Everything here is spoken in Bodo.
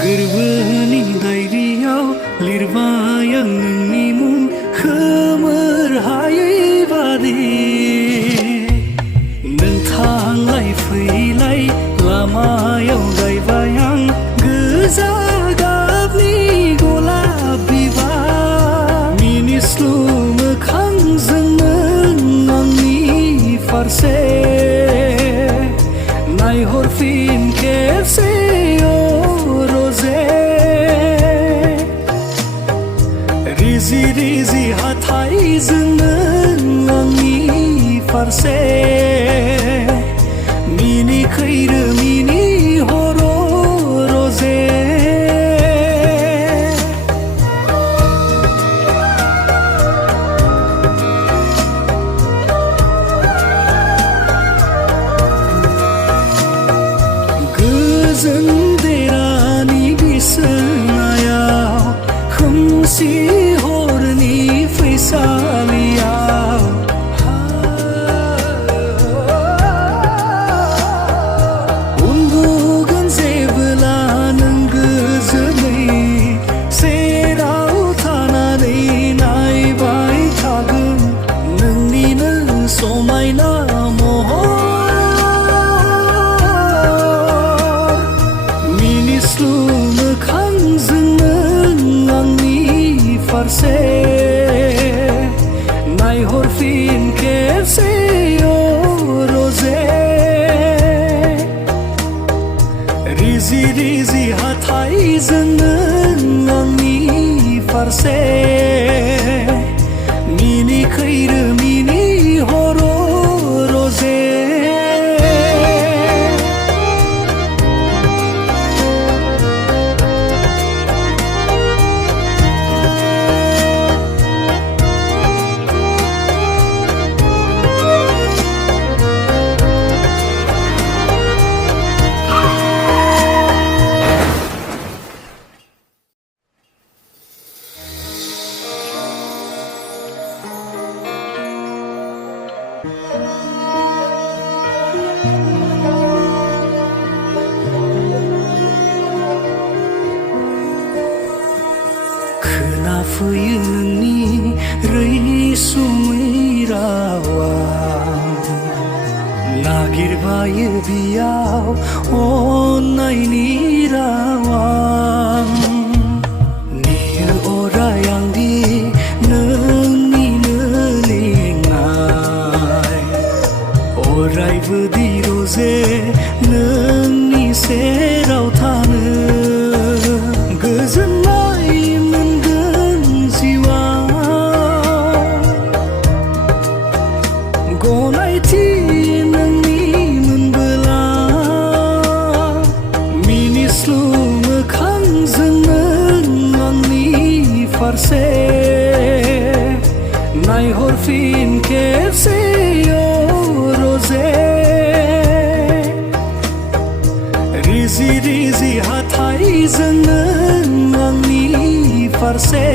गोरबोनि दायरियाव लिरबाय आं नोंनि मुं खोमोर हायै बादि नों थांलाय फैलाय लामायाव गायबाय आं गोजा गाबनि गलाब बिबार मिनिस्लु मोखांजों नों आंनि फारसे नायहरफिन खेबसे रिजि रिजि हाथाइजों नों आंनि फारसे मिनिखैरो मिनिहर रजे गोजोन देरानि बिसनायाव खोमसि हरनि फैसालियाव उन्दुगोन जेबोला नों गोजोनै सेराव थानानै नायबाय थागोन नोंनिनो समायना महर मिनिस्लु मोखांजों फारसे नायहरफिन खेबसे रजे रिजि रिजि हाथाइजों नों आंनि फारसे मिनिखैरो मिनिहर रजे खोनाफैयो नोंनि रैसुमै रावा नागिरबायो बियाव अननायनि रावा नेयो अराय आंदि नोंनिनो लेंनाय अरायबो दिरजे नोंनि सेराव थानो गोजोननाय मोनगोन जिउआ गनायथि नोंनि मोनबोला मिनिस्लु मोखांजों नों आंनि फारसे नायहरफिन खेबसे रजे रिजि रिजि हाथाइजों नों आंनि फारसे